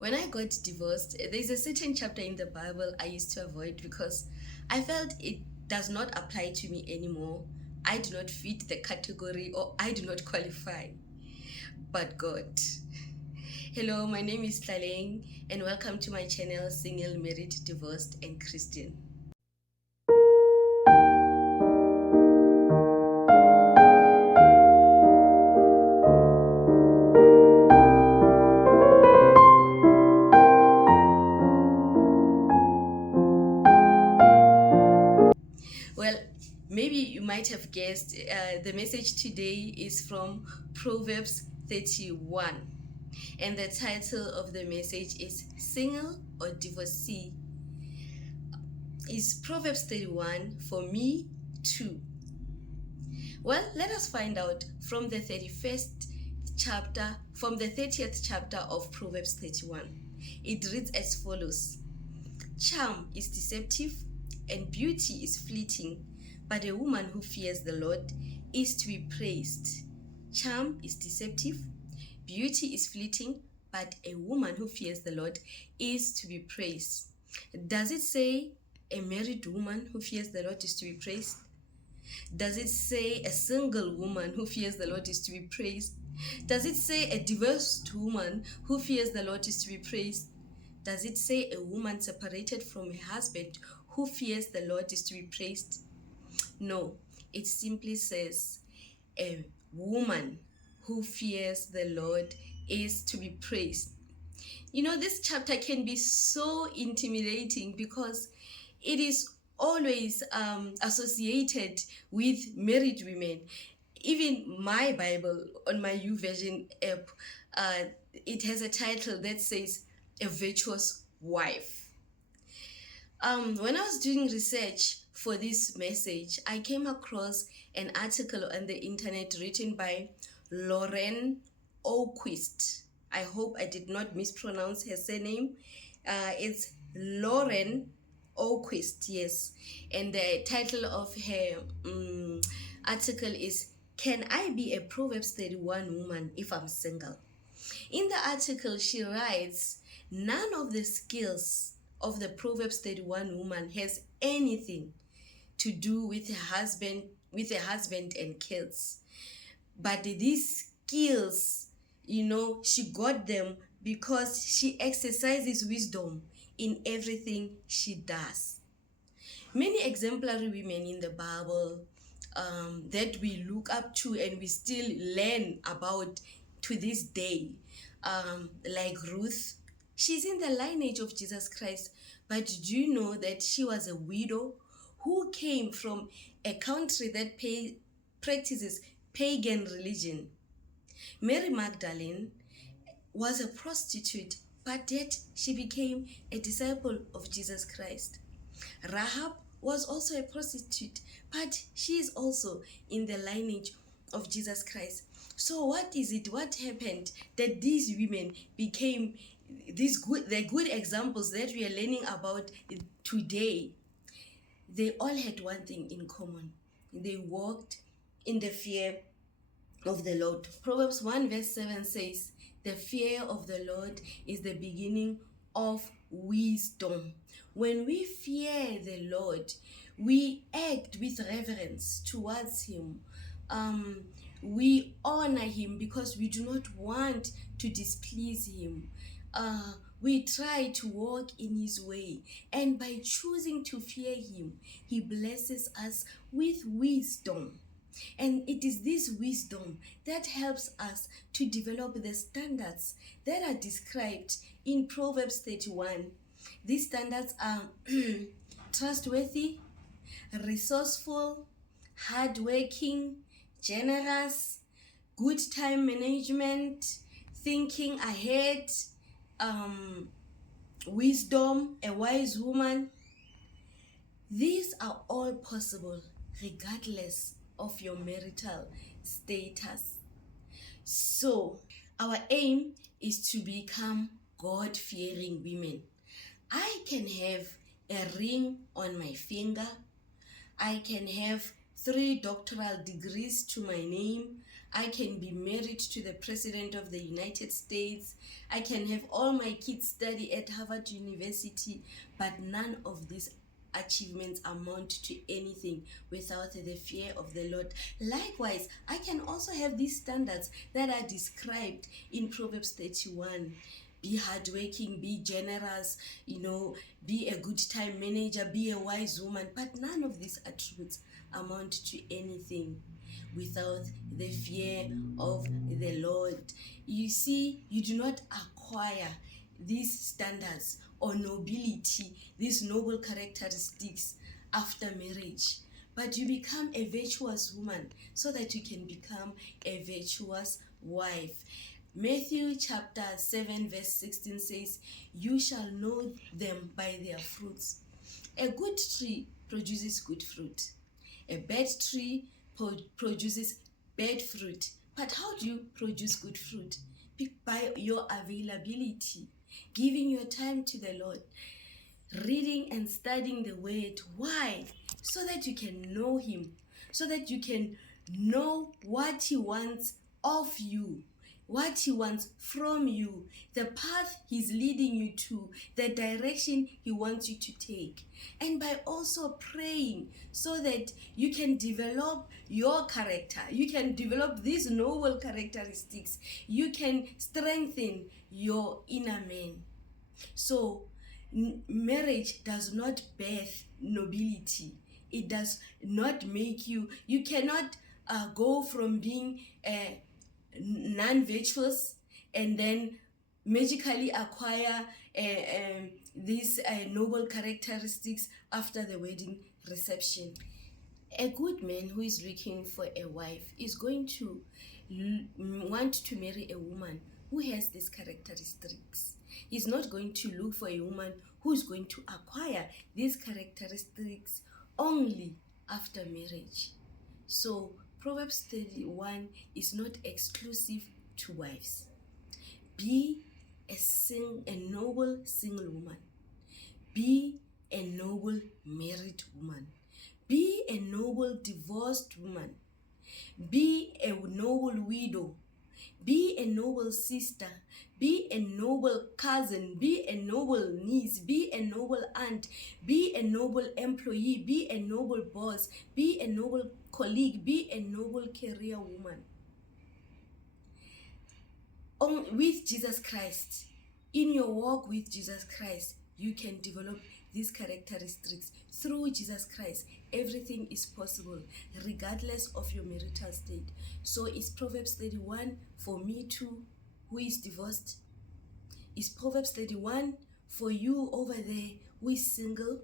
When I got divorced, there's a certain chapter in the Bible I used to avoid because I felt it does not apply to me anymore. I do not fit the category or I do not qualify. But God. Hello, my name is Tlaleng and welcome to my channel Single, Married, Divorced and Christian. Well, maybe you might have guessed the message today is from Proverbs 31, and the title of the message is Single or Divorcee. Is Proverbs 31 for me too? Well, let us find out from the 30th chapter of Proverbs 31. It reads as follows: Charm is deceptive and beauty is fleeting, but a woman who fears the Lord is to be praised. Charm is deceptive, beauty is fleeting, but a woman who fears the Lord is to be praised. Does it say a married woman who fears the Lord is to be praised? Does it say a single woman who fears the Lord is to be praised? Does it say a divorced woman who fears the Lord is to be praised? Does it say a woman separated from her husband who fears the Lord is to be praised? No, it simply says a woman who fears the Lord is to be praised. You know, this chapter can be so intimidating because it is always associated with married women. Even my Bible on my YouVersion app, it has a title that says a virtuous wife. When I was doing research for this message, I came across an article on the internet written by Lauren Oquist. I hope I did not mispronounce her surname. It's Lauren Oquist, yes. And the title of her article is Can I Be a Proverbs 31 Woman If I'm Single? In the article, she writes, none of the skills of the Proverbs 31 woman has anything to do with her husband and kids. But these skills, she got them because she exercises wisdom in everything she does. Many exemplary women in the Bible that we look up to and we still learn about to this day, like Ruth. She's in the lineage of Jesus Christ, but do you know that she was a widow who came from a country that practices pagan religion? Mary Magdalene was a prostitute, but yet she became a disciple of Jesus Christ. Rahab was also a prostitute, but she is also in the lineage of Jesus Christ. So what happened that these women became the good examples that we are learning about today? They all had one thing in common. They walked in the fear of the Lord. Proverbs 1 verse 7 says, the fear of the Lord is the beginning of wisdom. When we fear the Lord, we act with reverence towards him. We honor him because we do not want to displease him. We try to walk in his way, and by choosing to fear him, he blesses us with wisdom. And it is this wisdom that helps us to develop the standards that are described in Proverbs 31. These standards are trustworthy, resourceful, hardworking, generous, good time management, thinking ahead, wisdom, a wise woman. These are all possible regardless of your marital status. So our aim is to become God-fearing women. I can have a ring on my finger. I can have 3 doctoral degrees to my name. I can be married to the President of the United States. I can have all my kids study at Harvard University, but none of these achievements amount to anything without the fear of the Lord. Likewise, I can also have these standards that are described in Proverbs 31. Be hardworking, be generous, be a good time manager, be a wise woman. But none of these attributes amount to anything without the fear of the Lord. You see, you do not acquire these standards or nobility, these noble characteristics after marriage, but you become a virtuous woman so that you can become a virtuous wife. Matthew chapter 7 verse 16 says, "You shall know them by their fruits." A good tree produces good fruit. A bad tree produces bad fruit. But how do you produce good fruit? By your availability, giving your time to the Lord, reading and studying the word. Why? So that you can know him, so that you can know what he wants of you, what he wants from you, the path he's leading you to, the direction he wants you to take. And by also praying so that you can develop your character, you can develop these noble characteristics, you can strengthen your inner man. So marriage does not birth nobility. It does not make you cannot go from being non-virtuous and then magically acquire these noble characteristics after the wedding reception. A good man who is looking for a wife is going to want to marry a woman who has these characteristics. He's not going to look for a woman who is going to acquire these characteristics only after marriage. So Proverbs 31 is not exclusive to wives. Be a noble single woman. Be a noble married woman. Be a noble divorced woman. Be a noble widow. Be a noble sister. Be a noble cousin. Be a noble niece. Be a noble aunt. Be a noble employee. Be a noble boss. Be a noble colleague. Be a noble career woman. With Jesus Christ, in your walk with Jesus Christ, you can develop these characteristics. Through Jesus Christ, everything is possible, regardless of your marital state. So is Proverbs 31 for me too, who is divorced? Is Proverbs 31 for you over there who is single?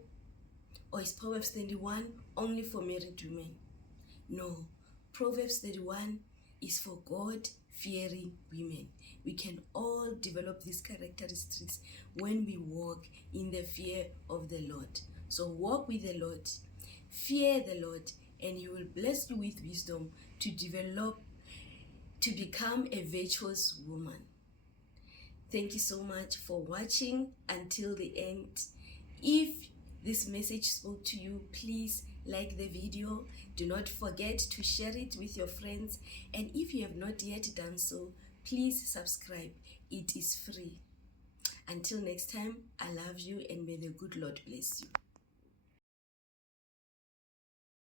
Or is Proverbs 31 only for married women? No, Proverbs 31 is for God-fearing women. We can all develop these characteristics when we walk in the fear of the Lord. So walk with the Lord, fear the Lord, and he will bless you with wisdom to become a virtuous woman. Thank you so much for watching until the end. If this message spoke to you, please like the video. Do not forget to share it with your friends. And if you have not yet done so, please subscribe. It is free. Until next time, I love you and may the good Lord bless you.